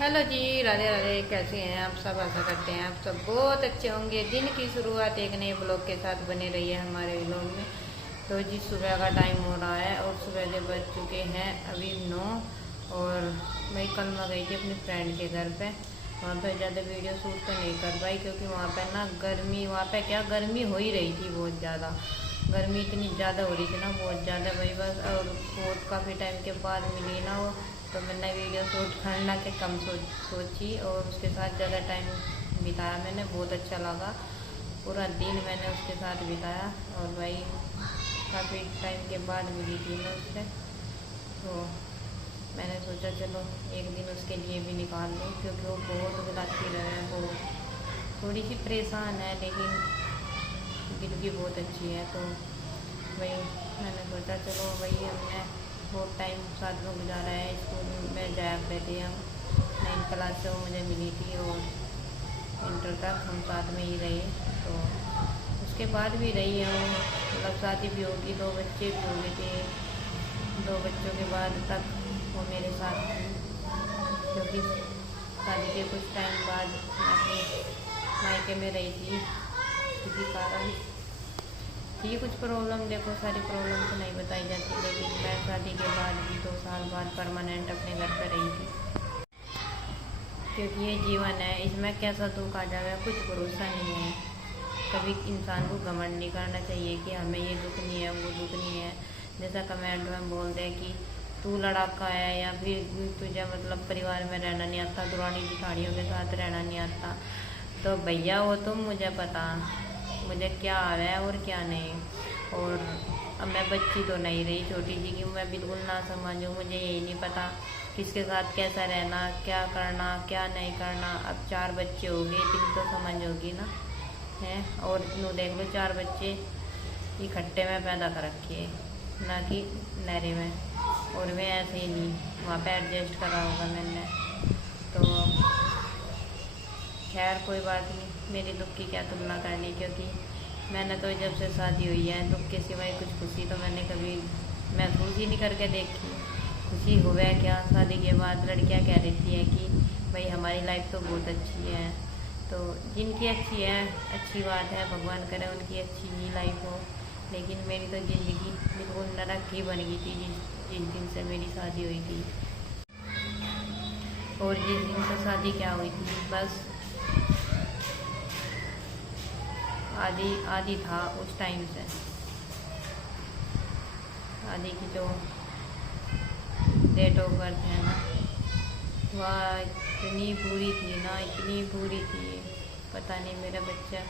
Hello जी, राधे राधे। कैसे हैं आप सब? आशा करते हैं आप सब बहुत अच्छे होंगे। दिन की शुरुआत एक नए ब्लॉग के साथ बने रही है हमारे ब्लॉग में। तो जी सुबह का टाइम हो रहा है और सुबह के बज चुके हैं अभी 9। और मैं कल मैं गई थी अपनी फ्रेंड के घर पे। वहाँ पे ज़्यादा वीडियो शूट तो नहीं कर पाई क्योंकि वहाँ पे ना गर्मी, वहाँ पे क्या गर्मी हो ही रही थी, बहुत ज़्यादा गर्मी इतनी ज़्यादा हो रही थी ना, बहुत ज़्यादा भाई बस। और बहुत काफ़ी टाइम के बाद मिली ना वो, तो मैंने वीडियो शूट करना के कम सोची और उसके साथ ज़्यादा टाइम बिताया मैंने। बहुत अच्छा लगा, पूरा दिन मैंने उसके साथ बिताया। और भाई काफ़ी टाइम के बाद मिली थी मैं उससे, तो मैंने सोचा चलो एक दिन उसके लिए भी निकाल लूँ क्योंकि वो बहुत बुलाती रहे। वो थोड़ी सी परेशान है लेकिन दिल की बहुत अच्छी है। तो वही मैंने सोचा चलो वही हमने बहुत टाइम साथ में गुजारा है। स्कूल में जाया करते थे हम, 9th क्लास से वो मुझे मिली थी और इंटर तक हम साथ में ही रहे। तो उसके बाद भी रही है वो, मतलब शादी भी होगी, 2 बच्चे भी हो गए थे। 2 बच्चों के बाद तक वो मेरे साथ थी क्योंकि शादी के कुछ टाइम बाद मैं अपने मायके में रही थी किसी कारण थी कुछ प्रॉब्लम। देखो सारी प्रॉब्लम तो नहीं बताई जाती, लेकिन मैं शादी के बाद भी 2 साल बाद परमानेंट अपने घर पर रही थी क्योंकि ये जीवन है, इसमें कैसा दुख आ जाएगा कुछ भरोसा नहीं है। कभी इंसान को घमंड नहीं करना चाहिए कि हमें ये दुख नहीं है, वो दुख नहीं है। जैसा कमेंट में बोल दे कि तू लड़ाका है या फिर तुझे मतलब परिवार में रहना नहीं आता, दुरानी जिठानियों के साथ रहना नहीं आता, तो भैया वो तुम मुझे पता मुझे क्या आ रहा है और क्या नहीं। और अब मैं बच्ची तो नहीं रही, छोटी सी कि मैं बिल्कुल ना समझूँ, मुझे यही नहीं पता किसके साथ कैसा रहना, क्या करना क्या नहीं करना। अब 4 बच्चे हो गए, इतनी तो समझ होगी ना है। और इतनों देख लो 4 बच्चे इकट्ठे में पैदा कर रखे, ना कि नहरे में। और वे ऐसे ही नहीं, वहाँ पे एडजस्ट करा होगा मैंने। तो खैर कोई बात नहीं, मेरी दुख की क्या तुलना करनी, क्योंकि मैंने तो जब से शादी हुई है दुख के सिवाय कुछ खुशी तो मैंने कभी महसूस ही नहीं करके देखी। खुशी हुआ क्या शादी के बाद? लड़कियां कह देती हैं कि भाई हमारी लाइफ तो बहुत अच्छी है। तो जिनकी अच्छी है अच्छी बात है, भगवान करे उनकी अच्छी ही लाइफ हो। लेकिन मेरी तो ज़िंदगी बिल्कुल नरक ही बन गई थी जिस दिन से मेरी शादी हुई थी। और जिस दिन से शादी क्या हुई थी, बस आदि आदि था उस टाइम से। आदि की जो डेट ऑफ बर्थ है ना, वह इतनी बुरी थी ना, इतनी बुरी थी, पता नहीं मेरा बच्चा।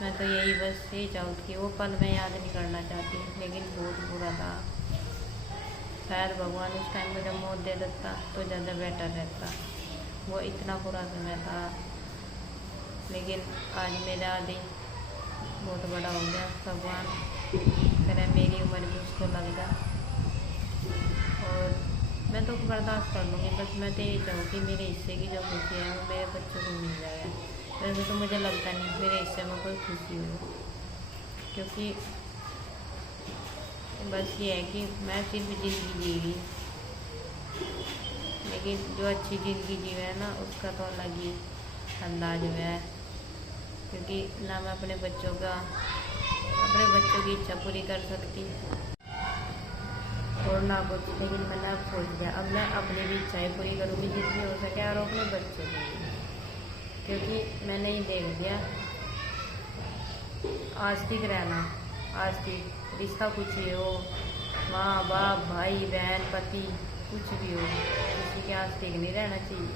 मैं तो यही बस यही चाहती कि वो पल मैं याद नहीं करना चाहती, लेकिन बहुत बुरा था। शायद भगवान उस टाइम मुझे मौत दे देता तो ज़्यादा बेटर रहता। वो इतना बुरा समय था, लेकिन आज मेरा आदि बहुत बड़ा हो गया। भगवान करे मेरी उम्र भी उसको लग जा, और मैं तो बर्दाश्त कर लूँगी। बस मैं तो यही चाहूँ कि मेरे हिस्से की जो खुशी है वो मेरे बच्चों को मिल जाए। वैसे तो मुझे लगता नहीं मेरे हिस्से में कोई खुशी हो, क्योंकि बस ये है कि मैं सिर्फ ज़िंदगी जी ली, लेकिन जो अच्छी ज़िंदगी जी है ना उसका तो अलग ही अंदाज हुआ है। क्योंकि ना मैं अपने बच्चों की इच्छा पूरी कर सकती और ना कुछ, लेकिन मैंने अब सोच लिया अब मैं अपनी भी इच्छाएँ पूरी करूँगी जितनी हो सके, और अपने बच्चों की भी। क्योंकि मैंने ही देख लिया आस्तिक रहना, आस्तिक रिश्ता कुछ भी हो, माँ बाप भाई बहन पति कुछ भी हो, किसी के आस्तिक नहीं रहना चाहिए,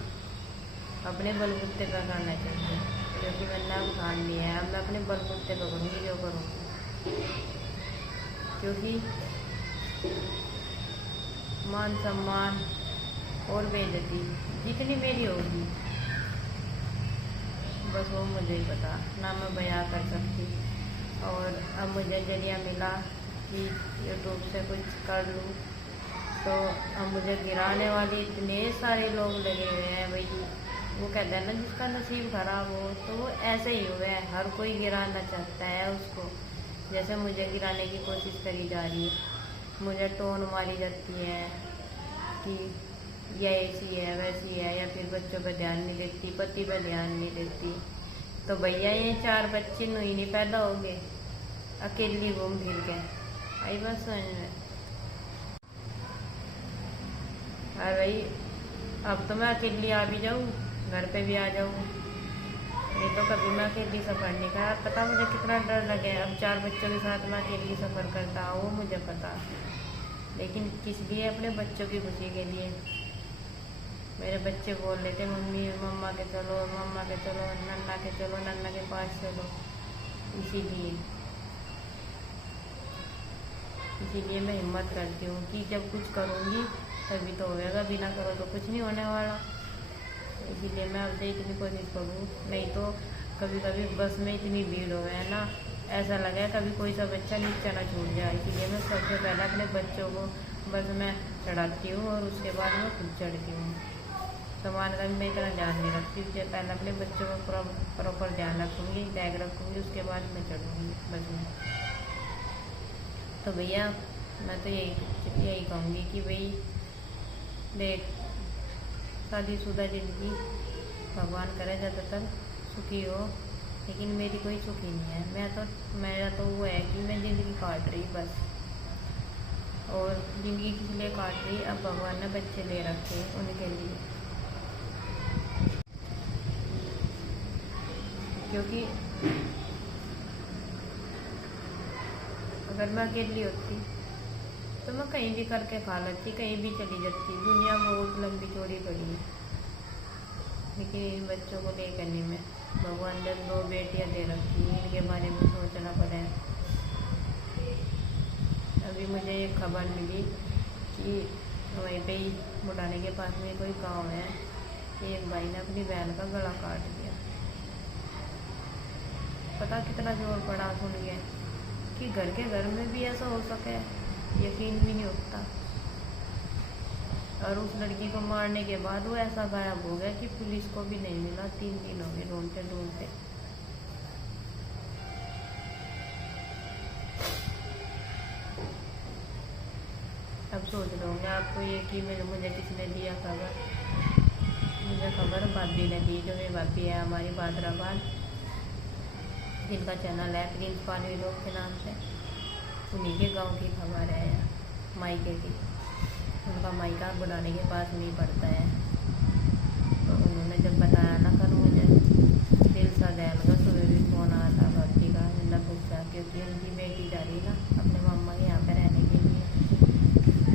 अपने बलबूते पर करना चाहिए। क्योंकि मैंने अब ठान लिया है, अब मैं अपने बलबूते पर करूँगी जो करूँगी। क्योंकि मान सम्मान और बेइज्जती जितनी मेरी होगी बस वो मुझे ही पता, ना मैं बयां कर सकती। और अब मुझे जरिया मिला कि यूट्यूब से कुछ कर लूँ, तो अब मुझे गिराने वाले इतने सारे लोग लगे हुए हैं। भाई वो कहते हैं ना जिसका नसीब खराब हो तो वो ऐसे ही हुआ है, हर कोई गिराना चाहता है उसको। जैसे मुझे गिराने की कोशिश करी जा रही है, मुझे टोन मारी जाती है कि या ऐसी है वैसी है, या फिर बच्चों पर ध्यान नहीं देती, पति पर ध्यान नहीं देती। तो भैया ये 4 बच्चे ही नहीं पैदा हो गए, अकेली घूम फिर के आई बस समझ में। और भाई अब तो मैं अकेली आ भी जाऊँ, घर पे भी आ जाऊँ, नहीं तो कभी मैं अकेली सफ़र नहीं करा। पता मुझे कितना डर लगे, अब 4 बच्चों के साथ मैं अकेली सफ़र करता हूँ वो मुझे पता, लेकिन किस लिए? अपने बच्चों की खुशी के लिए। मेरे बच्चे बोल रहे थे मम्मी मम्मा के चलो, मम्मा के चलो, नन्ना के चलो, नन्ना के पास चलो, इसीलिए मैं हिम्मत करती हूँ कि जब कुछ करूँगी तभी तो होगा, बिना करो तो कुछ नहीं होने वाला। इसीलिए मैं अब से इतनी कोशिश करूँ, नहीं तो कभी कभी बस में इतनी भीड़ हो है ना, ऐसा लगा है कभी कोई सा बच्चा नीचे ना छूट जाए। इसीलिए मैं सबसे पहले अपने बच्चों को बस में चढ़ाती हूँ और उसके बाद मैं खुद चढ़ती हूँ। सामान का भी मैं इतना ध्यान नहीं रखती, उससे पहले अपने बच्चों का प्रॉपर ध्यान रखूँगी, बैग रखूँगी, उसके बाद मैं चढ़ूँगी बस में। तो भैया मैं तो यही कहूँगी कि भाई देख, शादीशुदा ज़िंदगी भगवान करे ज़्यादातर सुखी हो, लेकिन मेरी कोई सुखी नहीं है। मेरा तो वो है कि मैं ज़िंदगी काट रही बस, और ज़िंदगी किस लिए काट रही? अब भगवान ने बच्चे दे रखे उनके लिए, क्योंकि अगर मैं अकेली होती तो मैं कहीं भी करके खा लेती, कहीं भी चली जाती। दुनिया बहुत लंबी चौड़ी पड़ी है, लेकिन इन बच्चों को ले करने में भगवान ने 2 बेटियां दे रखी हैं, इनके बारे में सोचना पड़ा है। अभी मुझे एक खबर मिली कि वहीं पे ही बुढ़ाने के पास में कोई गांव है, एक भाई ने अपनी बहन का गला काट दिया। पता कितना जोर पड़ा सुन के कि घर के घर में भी ऐसा हो सके, यकीन भी नहीं होता। और उस लड़की को मारने के बाद वो ऐसा गायब हो गया कि पुलिस को भी नहीं मिला। 3 दिन हो गए ढूंढते ढूंढते। अब सोच रहे होंगे आपको ये कि मुझे किसने दिया खबर? मुझे खबर भाभी ने दी, जो मेरी भाभी है हमारी बादराबाद, जिनका चैनल है प्रिंस पानवी लोग के नाम से। उन्हीं के गांव की खबर है, मायके की। उनका मायका बुढ़ाने के पास नहीं पड़ता है। तो उन्होंने जब बताया ना कल, मुझे दिल सा दहल गया। सुबह भी फ़ोन आया था भाभी का, मैंने पूछा क्योंकि उनकी बेटी जा रही ना अपने मामा के यहाँ पे रहने के लिए,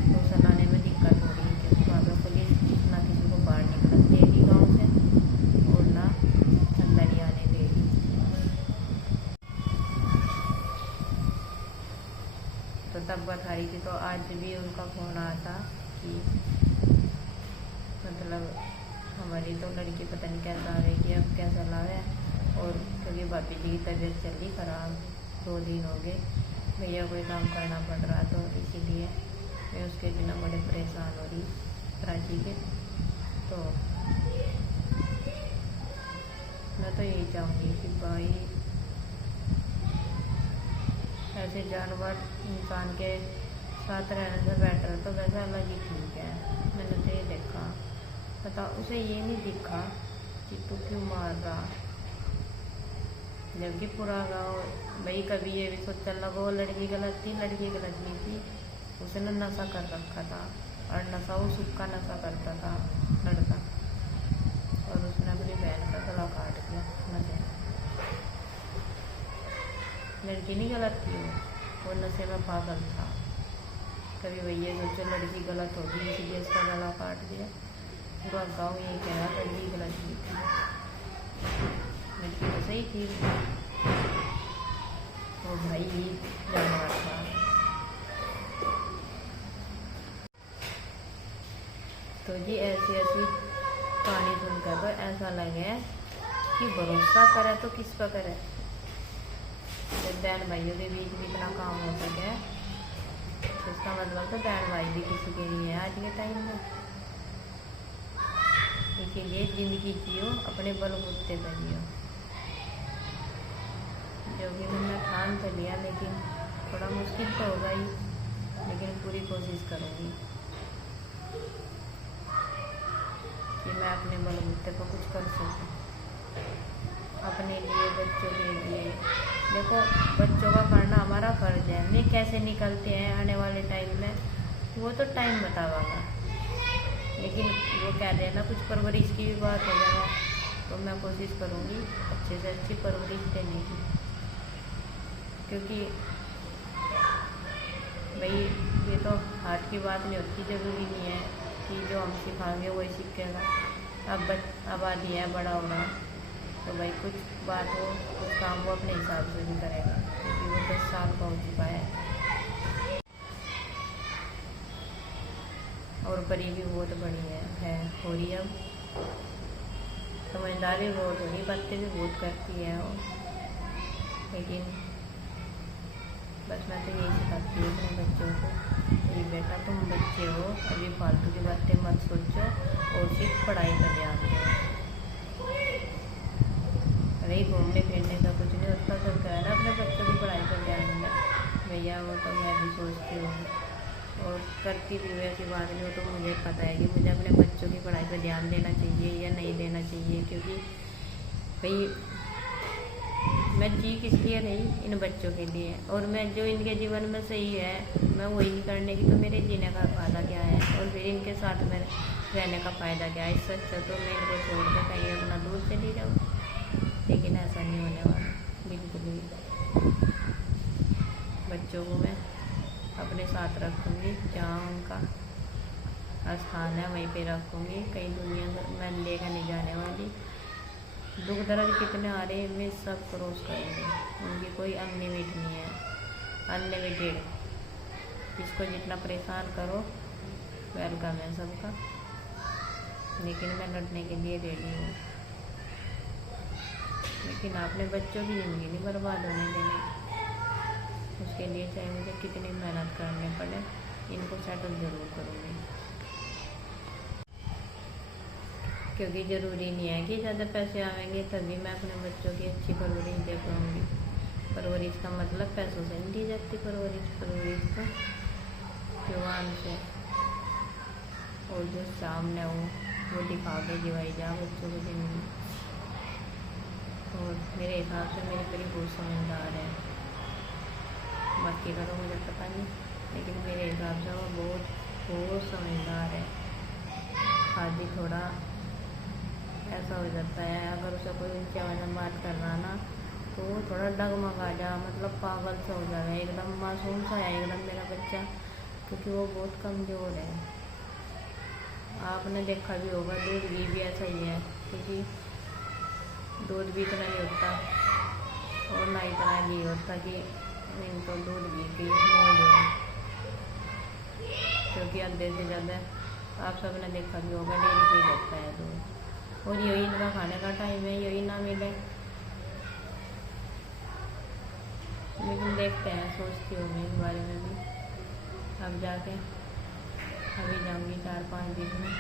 तो सलाने में दिक्कत हो रही है क्योंकि वहाँ पर पुलिस ना किसी को बाहर निकलने दे रही गाँव से और ना अंदर ही आने दे रही। तो तब बता रही थी, तो आज भी उनका फ़ोन आया था कि मतलब हमारी तो लड़की पता नहीं कैसा आ रही थी, अब कैसा ला है। और क्योंकि भाभी जी की तबीयत चल रही ख़राब, 2 दिन हो गए, भैया कोई काम करना पड़ रहा, तो इसीलिए मैं उसके बिना बड़े परेशान हो रही कराची के। तो मैं तो यही चाहूँगी कि भाई ऐसे जानवर इंसान के साथ रहने से बेटर तो वैसे अलग ही ठीक है। मैंने तो ये देखा, पता उसे ये नहीं दिखा कि तू क्यों मार रहा, जबकि पूरा गाँव भाई कभी ये भी सोचने लगा वो लड़की गलत थी, लड़की गलत नहीं थी। उसने नशा कर रखा था, और नशा वो सुक्का नशा करता था लड़का, और उसने अपनी बहन का गला काट दिया नशे। लड़की नहीं गलत थी, वो नशे में पागल था। कभी भैया सोचो लड़की गलत होगी इसलिए उसका गला काट दिया। पूरा गाँव ये कह रहा लड़की गलत नहीं थी, लड़की तो सही थी, वो भाई ही जानवर था। तो जी ऐसी कहानी सुनकर तो ऐसा लगे कि भरोसा करे तो किस पर करे। जब बहन भाइयों के बीच में इतना काम हो सके, तो इसका मतलब तो बहन भाई भी किसी के नहीं है आज के टाइम में। इसीलिए ज़िंदगी जियो, अपने बलबूते पर जियो। जो कि मैंने ठान तो लिया, लेकिन थोड़ा मुश्किल तो होगा ही, लेकिन पूरी कोशिश करूँगी। कि मैं अपने बलबूते पर कुछ कर सकूँ अपने लिए, बच्चों के लिए। देखो बच्चों का करना हमारा फर्ज है, मैं कैसे निकलते हैं आने वाले टाइम में वो तो टाइम बतावागा, लेकिन वो कह रहे हैं ना कुछ परवरिश की भी बात हो जाएगा, तो मैं कोशिश करूँगी अच्छे से अच्छी परवरिश देने की, क्योंकि भाई ये तो हाथ की बात नहीं होती, ज़रूरी नहीं है कि जो हम सिखाएंगे वही सीखेगा। अब आदि है बड़ा होना, तो भाई कुछ बात हो कुछ काम वो अपने हिसाब से भी करेगा, क्योंकि वो 10 साल का हो चुका है और बड़ी भी बहुत बड़ी है हो रही है। अब समझदार भी बहुत हो रही, बातें भी बहुत करती है वो, लेकिन बस मैं तो यही सिखाती हूँ अपने बच्चों को कि बेटा तुम बच्चे हो, अभी फालतू की बातें मत सोचो और सिर्फ पढ़ाई पर ध्यान दो। रही घूमने फिरने का कुछ नहीं होता, सब कह रहा अपने बच्चों की पढ़ाई पर ध्यान दें, भैया वो तो मैं भी सोचती हूँ और करती भी, वैसी बात नहीं हो तो मुझे पता है कि मुझे अपने बच्चों की पढ़ाई पर ध्यान देना चाहिए या नहीं देना चाहिए, क्योंकि भाई मैं जी किस लिए नहीं, इन बच्चों के लिए, और मैं जो इनके जीवन में सही है मैं वही नहीं करने की, तो मेरे जीने का फ़ायदा क्या है और फिर इनके साथ में रहने का फ़ायदा क्या है। इससे अच्छा तो मैं इनको छोड़ के कहीं अपना दूर चली जाऊँ, लेकिन ऐसा नहीं होने वाला बिल्कुल भी। बच्चों को मैं अपने साथ रखूँगी, जहाँ उनका स्थान है वहीं पे रखूँगी, कहीं दुनिया में लेकर नहीं जाने वाली। दुख दर्द कितने आ रहे वे सब क्रॉस करेंगे, उनकी कोई अनलिमिट नहीं है, अनलिमिटेड। जिसको जितना परेशान करो वेलकम है सबका, लेकिन मैं लड़ने के लिए रेडी हूँ। लेकिन आपने बच्चों की ज़िंदगी नहीं बर्बाद होने देनी, उसके लिए चाहे मुझे कितनी मेहनत करनी पड़े, इनको सेटल ज़रूर करूँगी, क्योंकि ज़रूरी नहीं है कि ज़्यादा पैसे आएंगे तभी मैं अपने बच्चों की अच्छी परवरिश दे पाऊँगी। परवरिश का मतलब पैसों से नहीं दी जाती, परवरिश तो जुबान से और जो सामने हो वो दिखा के जिवाई जा बच्चों को ज़िंदगी। और मेरे हिसाब से मेरी परी बहुत समझदार है, बाकी का तो मुझे पता नहीं, लेकिन मेरे हिसाब से वो बहुत समझदार है। आज भी थोड़ा ऐसा हो जाता है, अगर उसे कोई ऊंची आवाज़ में बात कर रहा ना तो वो थोड़ा डगमगा जा, मतलब पागल सा हो जाएगा, एकदम मासूम सा है एकदम मेरा बच्चा, क्योंकि वो बहुत कमज़ोर है। आपने देखा भी होगा दूध भी ऐसा ही है, क्योंकि दूध भी इतना नहीं होता और ना इतना नहीं होता कि इनको दूध भी मौज हो, क्योंकि आधे से ज़्यादा आप सब ने देखा भी होगा डेयरी पे जाता है दूध, और यही इनका खाने का टाइम है, यही ना मिले। लेकिन देखते हैं, सोचती हूँ मैं इस बारे में भी, अब जाके अभी जाऊँगी 4-5 दिन में।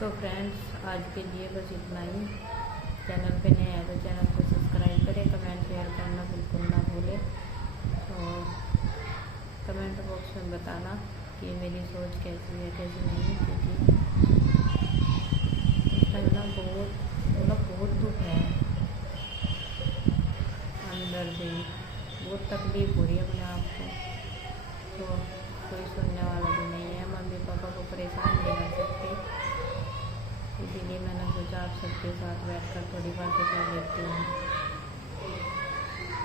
तो फ्रेंड्स आज के लिए बस इतना ही। चैनल पे नए आए तो चैनल को सब्सक्राइब करें, कमेंट शेयर करना बिल्कुल ना भूलें, और कमेंट बॉक्स में बताना कि मेरी सोच कैसी है कैसी नहीं, क्योंकि ना बहुत दुख है अंदर से, बहुत तकलीफ हो रही है अपने आप को, तो कोई सुनने वाला भी नहीं है, मम्मी पापा को परेशान नहीं कर सकते, इसीलिए मैंने सोचा आप सबके साथ बैठकर थोड़ी बातें कर लेती हूँ।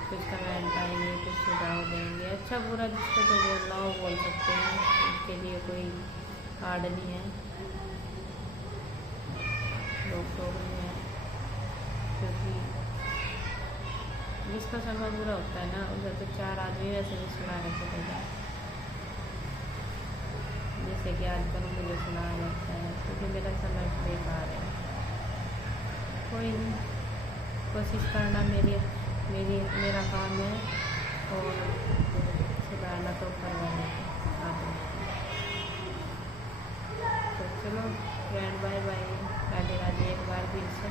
कुछ कमेंट आएंगे, कुछ सुझाव देंगे, अच्छा बुरा जिसको जो बोलना हो बोल सकते हैं, इसके लिए कोई हार्ड नहीं है, रोक नहीं है, क्योंकि जिसका समय बुरा होता है ना उसे तो 4 आदमी वैसे भी सुना नहीं सकेगा, जैसे कि आजकल मुझे सुनाया जाता है, क्योंकि मेरा समय बेकार है। कोई नहीं, कोशिश करना मेरा काम है, और सुधारना तो करवाने आदमी। तो चलो friend, bye bye, Radhe Radhe एक बार फिर से।